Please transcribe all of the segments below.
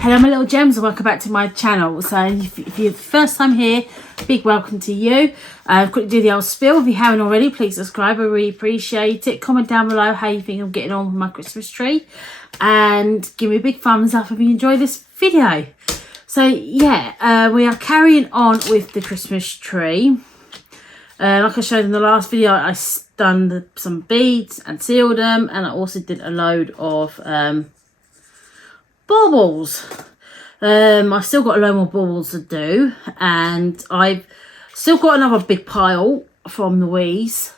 Hello my little gems and welcome back to my channel. So if you're the first time here, big welcome to you. Quickly do the old spiel. If you haven't already, please subscribe. I really appreciate it. Comment down below how you think I'm getting on with my Christmas tree. And give me a big thumbs up if you enjoy this video. So yeah, we are carrying on with the Christmas tree. Like I showed in the last video, I done some beads and sealed them. And I also did a load of baubles. I've still got a load more baubles to do, and I've still got another big pile from the Louise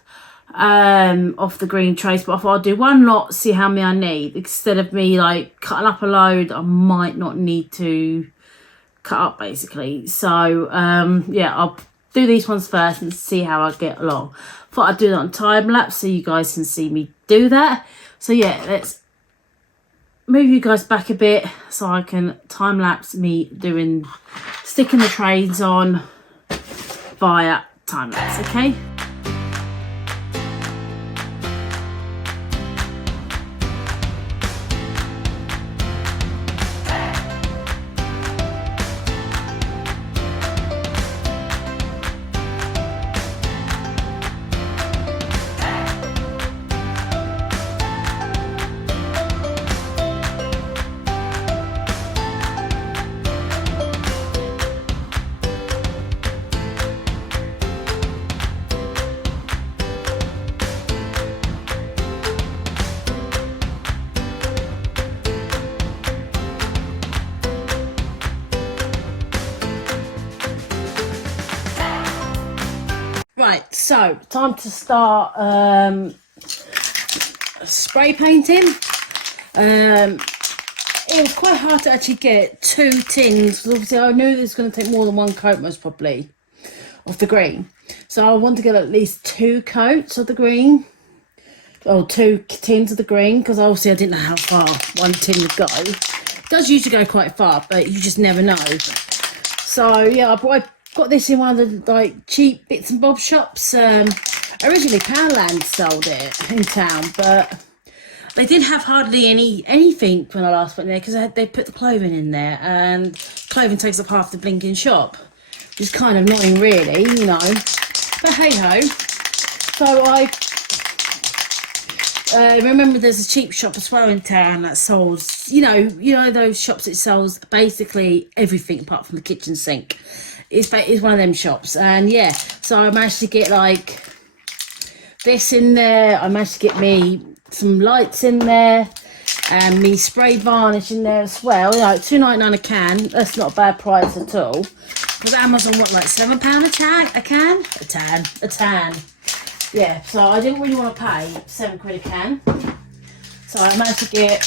off the green trace, but I thought I'll do one lot, see how many I need. Instead of me like cutting up a load, I might not need to cut up basically. So yeah, I'll do these ones first and see how I get along. Thought I'd do that on time lapse so you guys can see me do that. So yeah, let's move you guys back a bit so I can time lapse me sticking the trays on via time lapse, okay? Right, so time to start spray painting. It was quite hard to actually get 2 tins, because obviously I knew it was going to take more than 1 coat most probably of the green. So I wanted to get at least 2 coats of the green, or 2 tins of the green, because obviously I didn't know how far 1 tin would go. It does usually go quite far, but you just never know. So yeah, I got this in one of the like cheap bits and bob shops. Originally Poundland sold it in town, but they didn't have hardly anything when I last went there, because they put the clothing in there, and clothing takes up half the blinking shop, which is kind of annoying really, you know, but hey ho. So I remember there's a cheap shop as well in town that sells, you know those shops that sells basically everything apart from the kitchen sink. It's one of them shops, and yeah, so I managed to get like this in there. I managed to get me some lights in there, and me spray varnish in there as well. You know, £2.99 a can. That's not a bad price at all. Because Amazon, what, like £7 a tan. Yeah, so I didn't really want to pay £7 a can. So I managed to get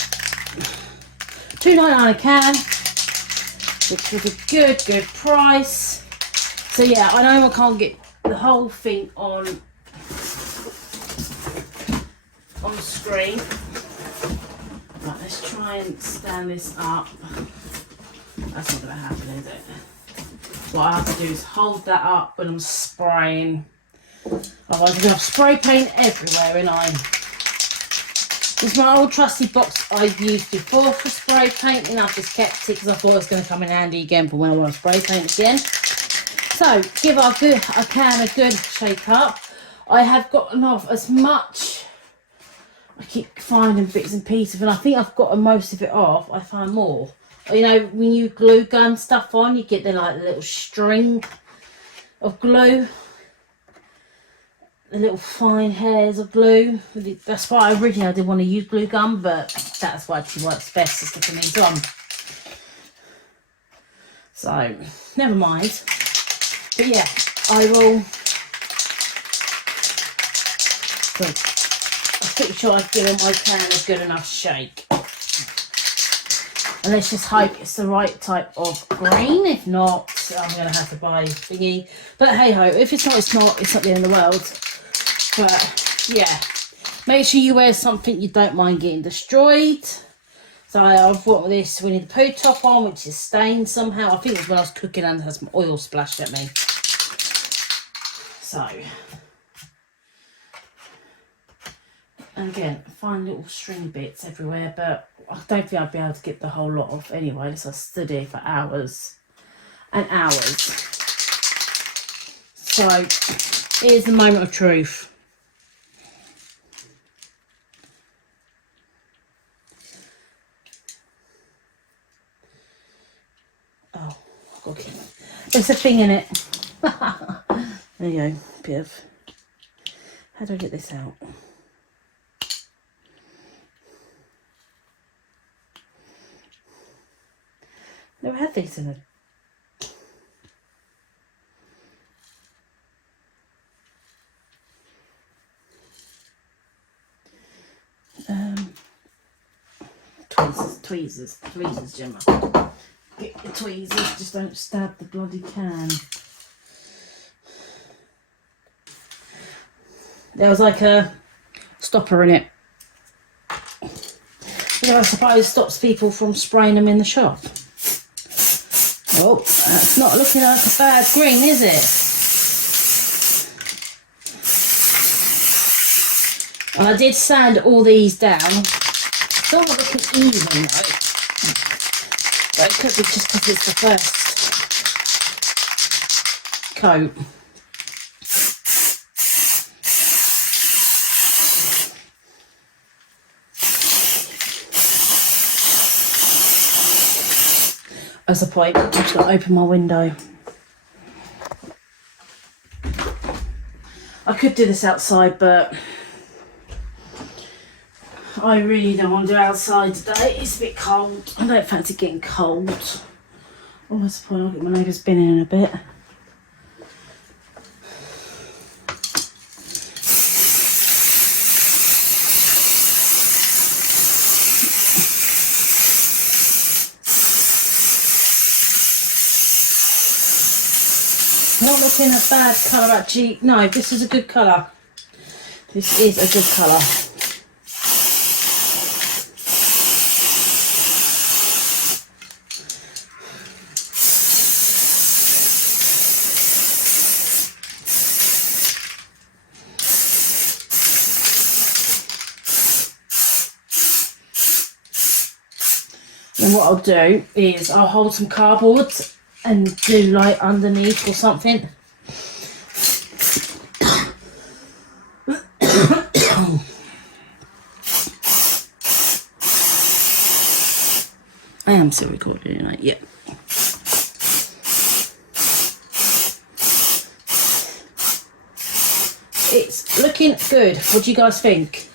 £2.99 a can, which was a good price. So yeah, I know I can't get the whole thing on the screen. Right, let's try and stand this up. That's not going to happen, is it? What I have to do is hold that up when I'm spraying. Otherwise I'm going to have spray paint everywhere, and this is my old trusty box I've used before for spray painting. I've just kept it because I thought it was going to come in handy again for when I want to spray paint again. So give our can a good shake up. I have gotten off as much. I keep finding bits and pieces, and I think I've gotten most of it off. I found more. You know, when you glue gun stuff on, you get the like little string of glue. The little fine hairs of glue. That's why originally I didn't want to use glue gun, but that's why it works best to sticking these on. So, never mind. But yeah, I will. I'm pretty sure I've given my can a good enough shake. And let's just hope it's the right type of green. If not, I'm going to have to buy thingy. But hey ho, if it's not, it's not. It's not the end of the world. But yeah, make sure you wear something you don't mind getting destroyed. So I've bought this Winnie the Pooh top on, which is stained somehow. I think it was when I was cooking and had some oil splashed at me. So And again, find little stringy bits everywhere, but I don't think I'd be able to get the whole lot off anyway, so I stood here for hours and hours. So, here's the moment of truth. Oh, okay. There's a thing in it. There you go, bit of... How do I get this out? Never had these in a... tweezers, Gemma. Get your tweezers, just don't stab the bloody can. There was like a stopper in it. You know, I suppose stops people from spraying them in the shop. Oh, that's not looking like a bad green, is it? And I did sand all these down. It's not looking even though. But it could be just because it's the first coat. That's the point. I've just got to open my window. I could do this outside, but I really don't want to do it outside today. It's a bit cold. I don't fancy getting cold. Oh, that's the point. I'll get my neighbour's bin in a bit. Not looking a bad colour actually. No, this is a good colour. This is a good colour. And what I'll do is I'll hold some cardboard and do like underneath or something. I am still recording tonight, yeah. It's looking good. What do you guys think?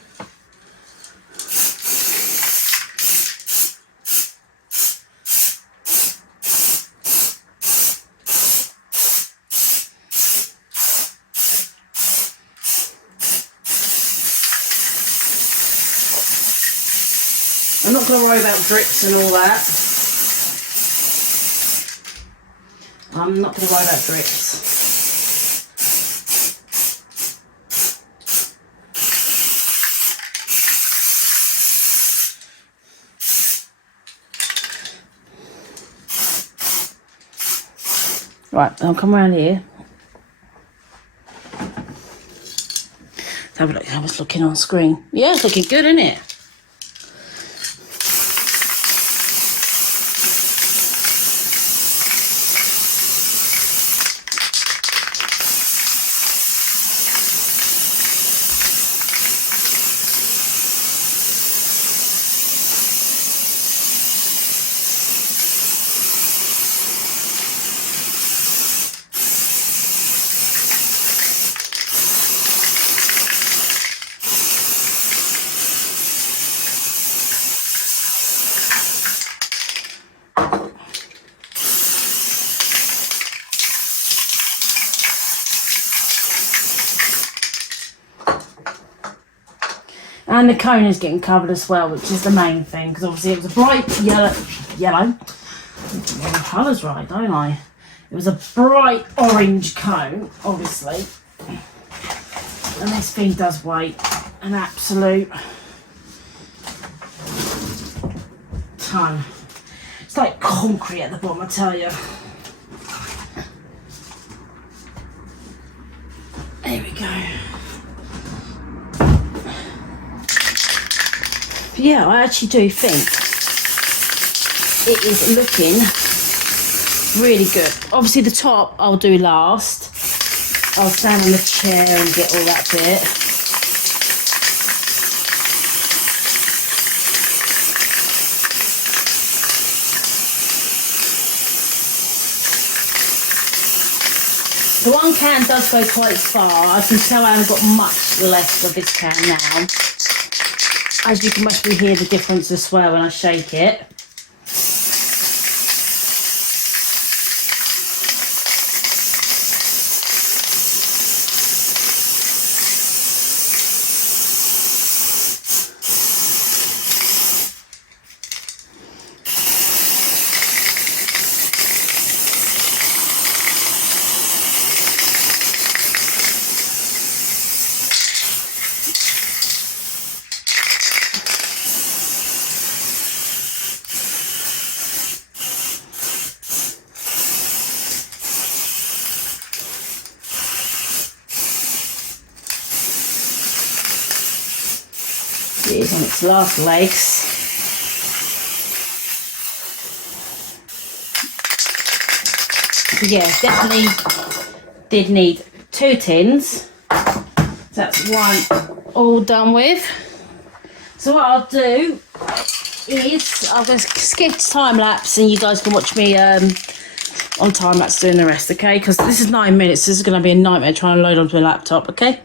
I'm not going to worry about drips and all that. I'm not going to worry about drips. Right, I'll come around here. Let's have a look how it's looking on screen. Yeah, it's looking good, isn't it? And the cone is getting covered as well, which is the main thing, because obviously it was a bright yellow colours right, don't I? It was a bright orange cone, obviously. And this thing does weigh an absolute ton. It's like concrete at the bottom, I tell you. There we go. But yeah, I actually do think it is looking really good. Obviously the top I'll do last. I'll stand on the chair and get all that bit. The one can does go quite far. I can tell I haven't got much left of this can now. As you can mostly hear the difference as well when I shake it. It is on its last legs. So yeah, definitely did need 2 tins. So that's one all done with. So what I'll do is I'm going to skip time lapse and you guys can watch me on time lapse doing the rest, okay? Because this is 9 minutes. This is going to be a nightmare trying to load onto my laptop, okay?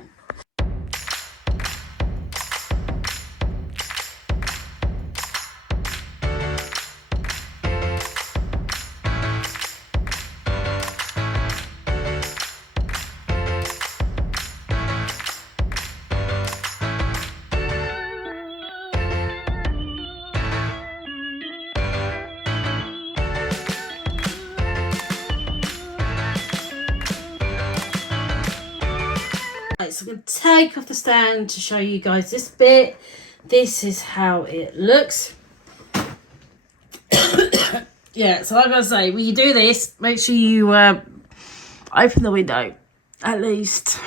So I'm going to take off the stand to show you guys this bit. This is how it looks. Yeah, so like I say, when you do this, make sure you open the window. At least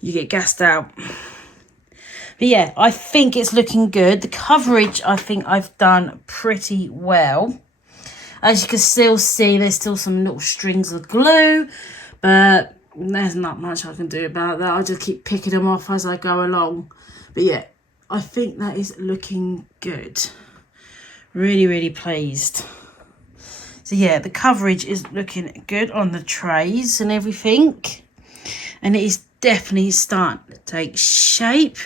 you get gassed out. But yeah, I think it's looking good. The coverage, I think I've done pretty well. As you can still see, there's still some little strings of glue, but there's not much I can do about that. I'll just keep picking them off as I go along. But yeah, I think that is looking good. Really, really pleased. So yeah, the coverage is looking good on the trays and everything. And it is definitely starting to take shape.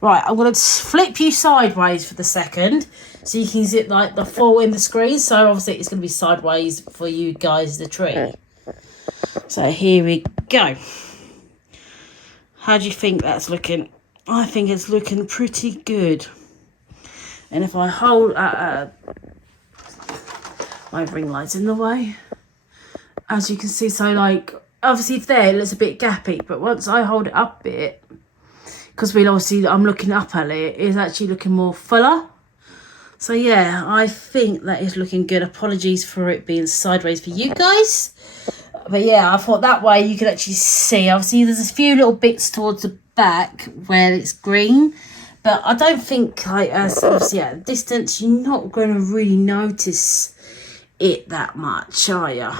Right, I'm going to flip you sideways for the second. So you can see it like the full in the screen. So obviously it's going to be sideways for you guys, the tree. So here we go. How do you think that's looking? I think it's looking pretty good. And if I hold my ring light's in the way, as you can see, so like obviously there it looks a bit gappy, but once I hold it up a bit, because I'm looking up at it, it's actually looking more fuller. So yeah, I think that is looking good. Apologies for it being sideways for you guys. But yeah, I thought that way you could actually see. Obviously, there's a few little bits towards the back where it's green. But I don't think, like, as obviously at a distance, you're not going to really notice it that much, are you?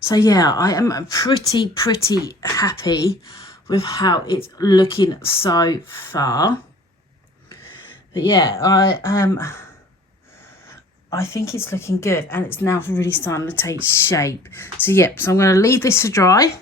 So yeah, I am pretty happy with how it's looking so far. But yeah, I think it's looking good, and it's now really starting to take shape. So yep, so I'm going to leave this to dry,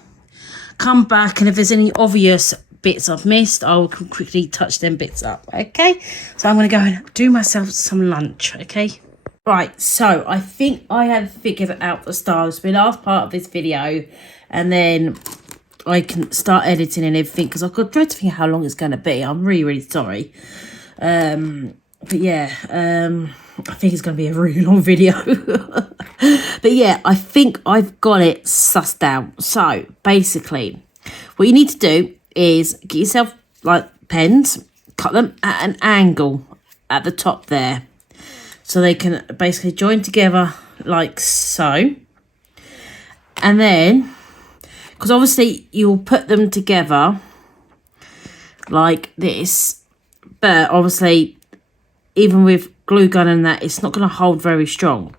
come back, and if there's any obvious bits I've missed, I'll quickly touch them bits up, okay? So I'm going to go and do myself some lunch, okay? Right, so I think I have figured out the style. It's the last part of this video, and then I can start editing and everything, because I've got to think how long it's going to be. I'm really sorry. But yeah, I think it's going to be a really long video. But yeah, I think I've got it sussed out. So basically, what you need to do is get yourself like pens, cut them at an angle at the top there, so they can basically join together like so. And then, because obviously you'll put them together like this, but obviously even with glue gun and that, it's not going to hold very strong.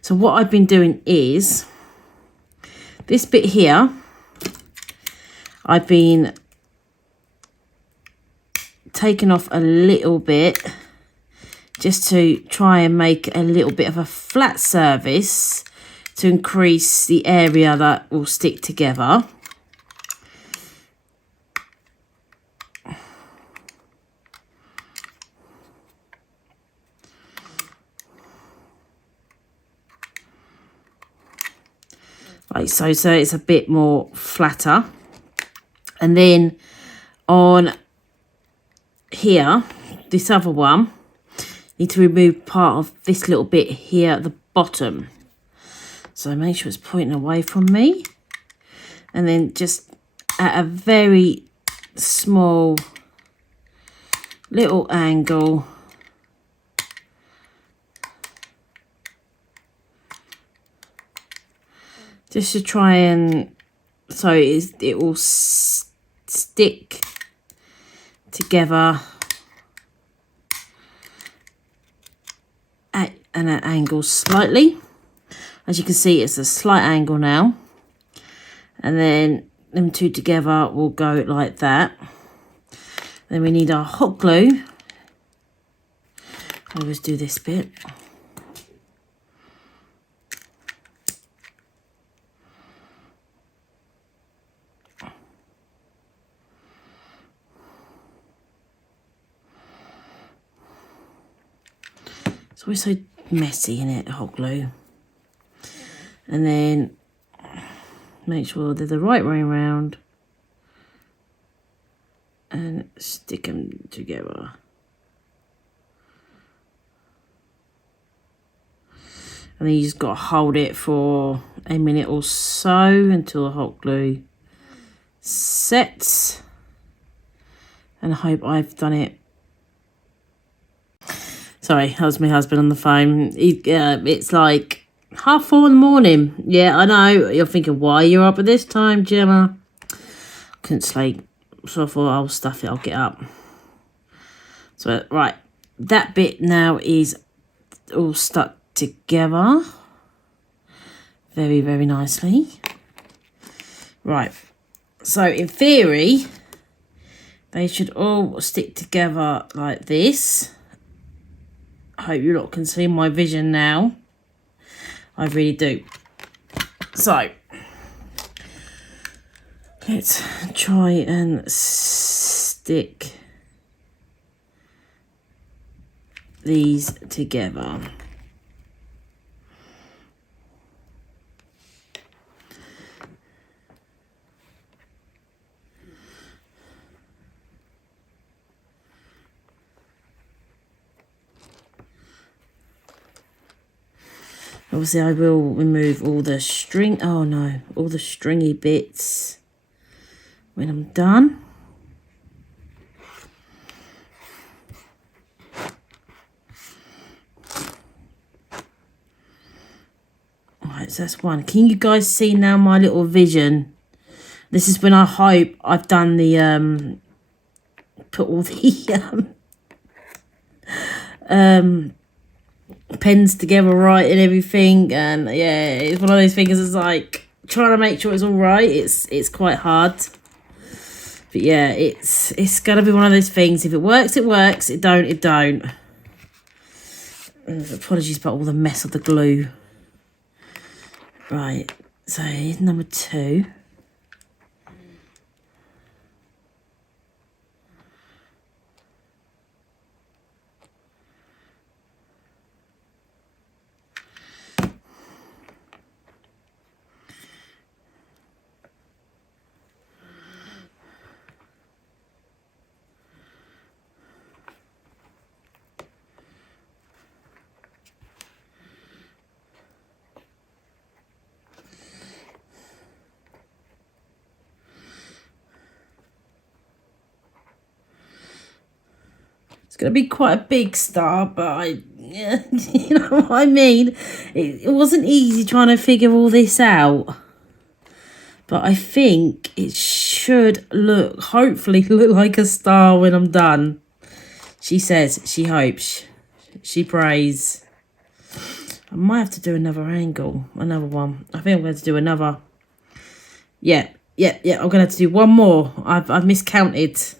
So what I've been doing is, this bit here, I've been taking off a little bit just to try and make a little bit of a flat surface to increase the area that will stick together. Like so it's a bit more flatter. And then on here, this other one, need to remove part of this little bit here at the bottom. So make sure it's pointing away from me. And then just at a very small little angle, just to try and, so it will stick together at an angle slightly. As you can see, it's a slight angle now. And then them two together will go like that. Then we need our hot glue. I always do this bit. It's always so messy, isn't it, hot glue? And then make sure they're the right way around and stick them together. And then you just got to hold it for a minute or so until the hot glue sets. And I hope I've done it. Sorry, that was my husband on the phone. It's like 4:30 in the morning. Yeah, I know. You're thinking, why you're up at this time, Gemma? Couldn't sleep. So I thought, I'll stuff it, I'll get up. So, right. That bit now is all stuck together. Very, very nicely. Right. So, in theory, they should all stick together like this. I hope you lot can see my vision now. I really do. So, let's try and stick these together. Obviously, I will remove all the all the stringy bits when I'm done. Alright, so that's one. Can you guys see now my little vision? This is when I hope I've done the, put all the, pens together right and everything, and yeah, it's one of those things. It's like trying to make sure it's all right. It's quite hard, but yeah, it's gonna be one of those things. If it works, it works. It don't, it don't. Apologies about all the mess of the glue. Right, so here's number 2. It's going to be quite a big star, but you know what I mean? It wasn't easy trying to figure all this out. But I think it should hopefully look like a star when I'm done. She says she hopes. she prays. I might have to do another angle, another one. I think I'm going to do another. Yeah. I'm going to have to do one more. I've miscounted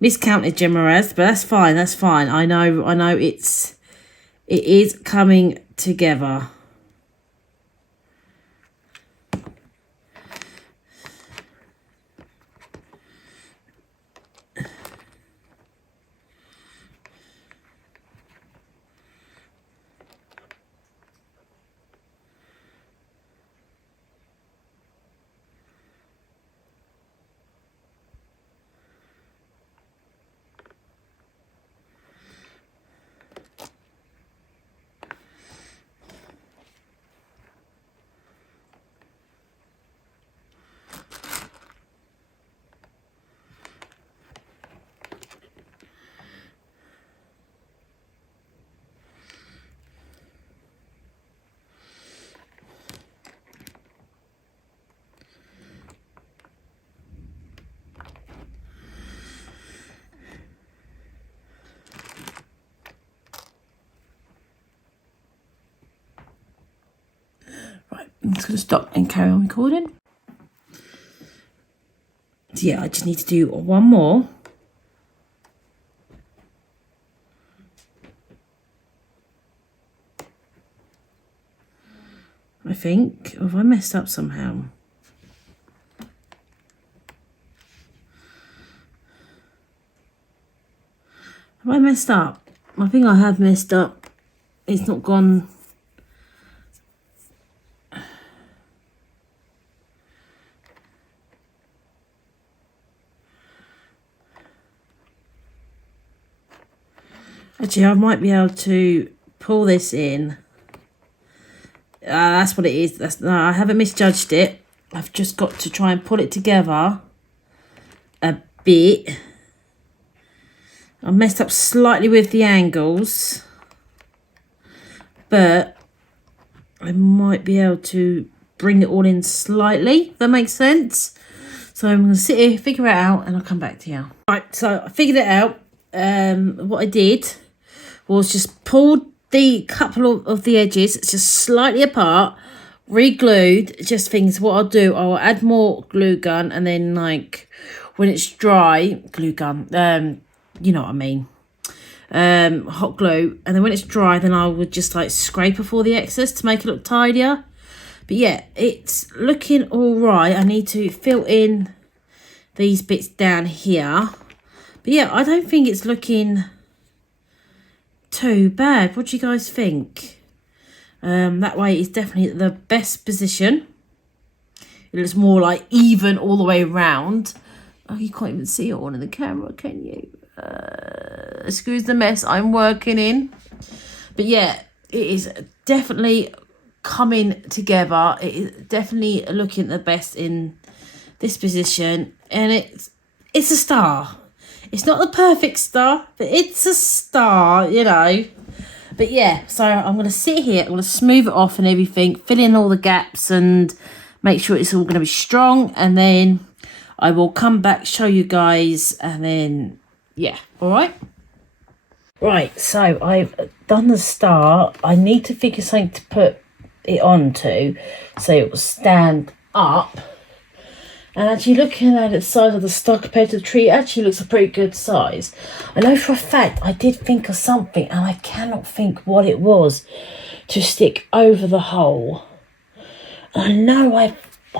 Gemaraz, but that's fine. That's fine. I know. It is coming together. I'm just going to stop and carry on recording. So yeah, I just need to do one more. I think. Or have I messed up somehow? Have I messed up? I think I have messed up. It's not gone. Actually, I might be able to pull this in. That's what it is. No, I haven't misjudged it. I've just got to try and pull it together a bit. I messed up slightly with the angles, but I might be able to bring it all in slightly, if that makes sense. So I'm going to sit here, figure it out, and I'll come back to you. Right, so I figured it out. What I did was just pulled the couple of the edges just slightly apart, re-glued, just things. What I'll do, I'll add more glue gun, and then like when it's dry, glue gun, you know what I mean, hot glue, and then when it's dry, then I would just like scrape off all the excess to make it look tidier. But yeah, it's looking all right. I need to fill in these bits down here, but yeah, I don't think it's looking too bad. What do you guys think? That way is definitely the best position. It looks more like even all the way around. Oh, you can't even see it all in the camera, can you? Excuse the mess I'm working in. But yeah, it is definitely coming together. It is definitely looking the best in this position, and it's a star. It's not the perfect star, but it's a star, you know. But yeah, so I'm going to sit here, I'm going to smooth it off and everything, fill in all the gaps and make sure it's all going to be strong, and then I will come back, show you guys, and then yeah, all right. Right, so I've done the star. I need to figure something to put it onto so it will stand up. And actually looking at the size of the star compared to the tree, it actually looks a pretty good size. I know for a fact I did think of something, and I cannot think what it was to stick over the hole. And I know I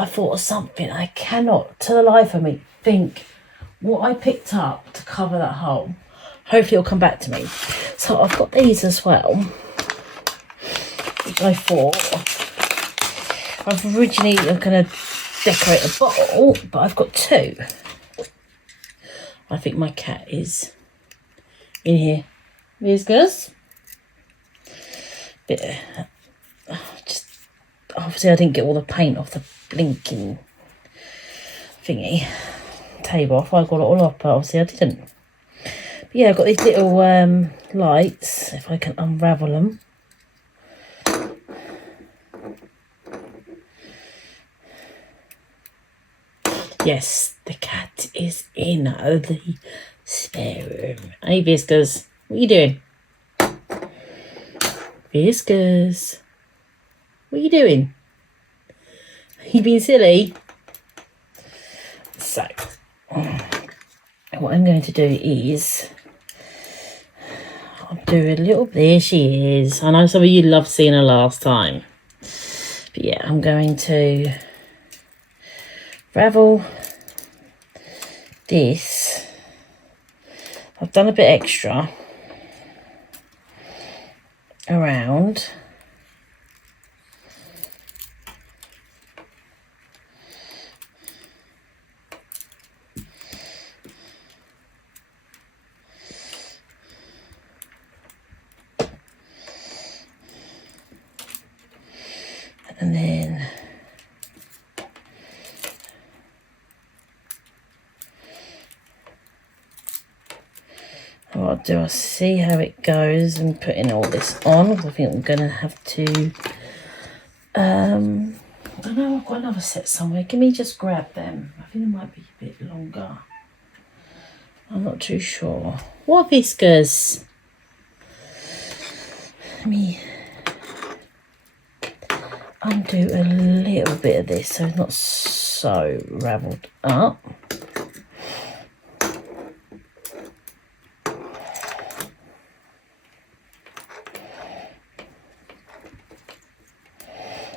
thought of something. I cannot, to the life of me, think what I picked up to cover that hole. Hopefully it'll come back to me. So I've got these as well, which I thought I've originally going to decorate a bottle, but I've got two. I think my cat is in here. Whiskers. But just obviously I didn't get all the paint off the blinking thingy table. I got it all off, but obviously I didn't. But yeah, I've got these little lights, if I can unravel them. Yes, the cat is in the spare room. Hey, Vistas, what are you doing? Whiskers, what are you doing? You being silly? So, what I'm going to do is I'll do a little. There she is. I know some of you loved seeing her last time, but yeah, I'm going to ravel this. I've done a bit extra around. And then what I'll do, I'll see how it goes and putting all this on. I think I'm going to have to, I don't know, I've got another set somewhere. Can we just grab them? I think it might be a bit longer. I'm not too sure. What Whiskers? Let me undo a little bit of this so it's not so ravelled up.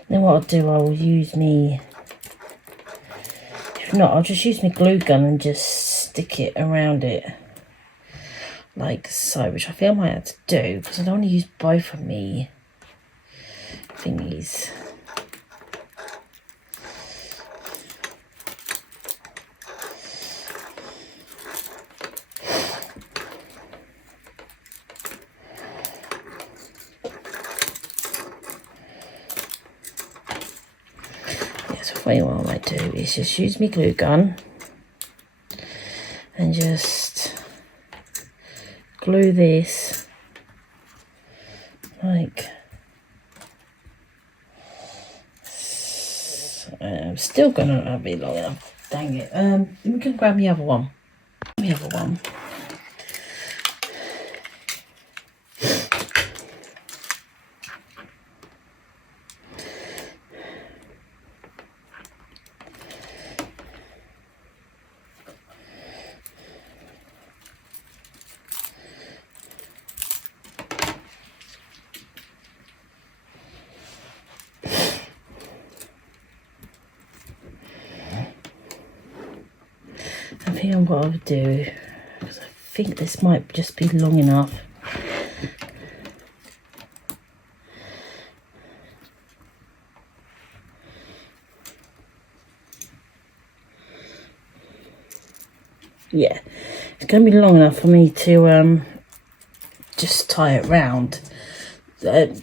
Then what I'll do, I will use me, if not, I'll just use my glue gun and just stick it around it like so, which I feel I might have to do because I don't want to use both of me thingies. What I might do is just use my glue gun and just glue this like so. I'm still gonna be long enough. Dang it. We can grab the other one. The other one. I think what I would do, because I think this might just be long enough. Yeah, it's going to be long enough for me to just tie it round,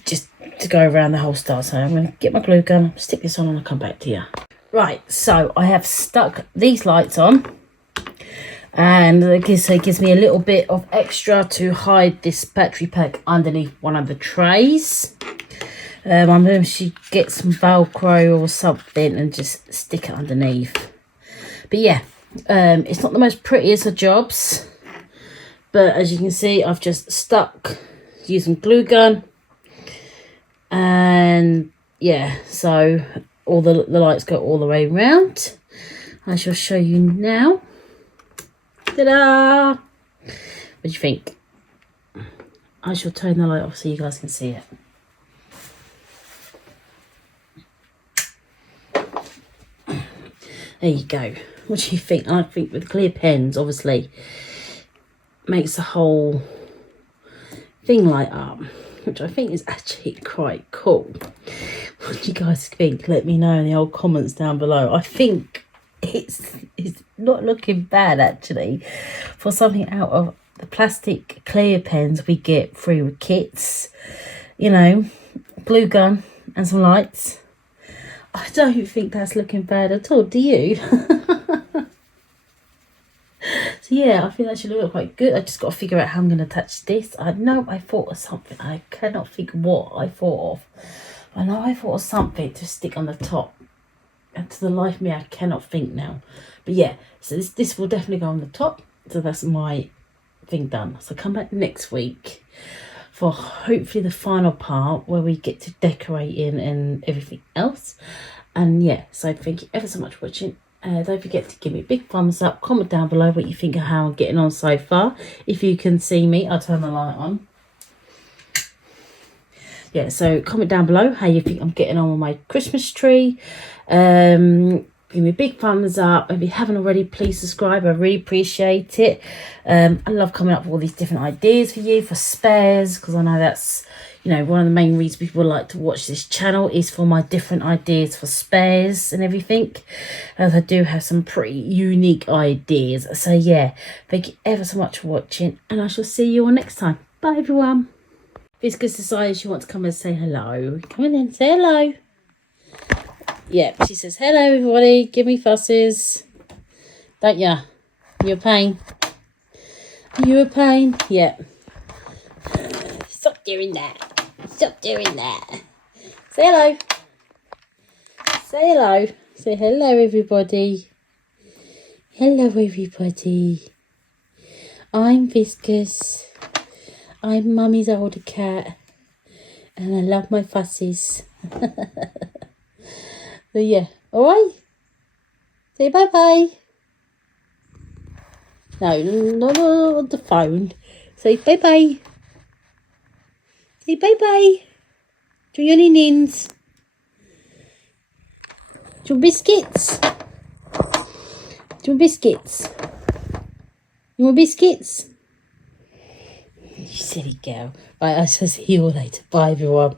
just to go around the whole style. So I'm going to get my glue gun, stick this on, and I'll come back to you. Right, so I have stuck these lights on, and it gives me a little bit of extra to hide this battery pack underneath one of the trays. I'm going to get some Velcro or something and just stick it underneath. But yeah, it's not the most prettiest of jobs, but as you can see, I've just stuck using glue gun, and yeah, so all the lights go all the way around. I shall show you now. Ta-da! What do you think? I shall turn the light off so you guys can see it. There you go. What do you think? I think with clear pens, obviously, makes the whole thing light up, which I think is actually quite cool. What do you guys think? Let me know in the old comments down below. I think it's not looking bad, actually, for something out of the plastic clear pens we get free with kits. You know, glue gun and some lights. I don't think that's looking bad at all, do you? So yeah, I think that should look quite good. I just got to figure out how I'm going to attach this. I know I thought of something. I cannot think what I thought of. I know I thought of something to stick on the top. And to the life of me, I cannot think now. But yeah, so this will definitely go on the top. So that's my thing done. So come back next week for hopefully the final part where we get to decorating and everything else. And yeah, so thank you ever so much for watching. Don't forget to give me a big thumbs up, comment down below what you think of how I'm getting on so far. If you can see me, I'll turn the light on. Yeah, so comment down below how you think I'm getting on with my Christmas tree. Give me a big thumbs up. If you haven't already, please subscribe. I really appreciate it. I love coming up with all these different ideas for you, for spares, because I know that's, you know, one of the main reasons people like to watch this channel is for my different ideas for spares and everything. As I do have some pretty unique ideas. So yeah, thank you ever so much for watching, and I shall see you all next time. Bye everyone. Viscous decides she wants to come and say hello. Come in then, say hello. Yeah, she says, hello everybody, give me fusses. Don't ya? You a pain? You a pain? Yeah. Stop doing that. Stop doing that. Say hello. Say hello. Say hello everybody. Hello everybody. I'm Viscous. I'm Mummy's older cat. And I love my fussies. So yeah, alright? Say bye-bye. No, not on the phone. Say bye-bye. Say bye-bye. Do you want any nins? Do you want biscuits? Do you want biscuits? You want biscuits? You silly girl. Right, I shall see you all later. Bye everyone.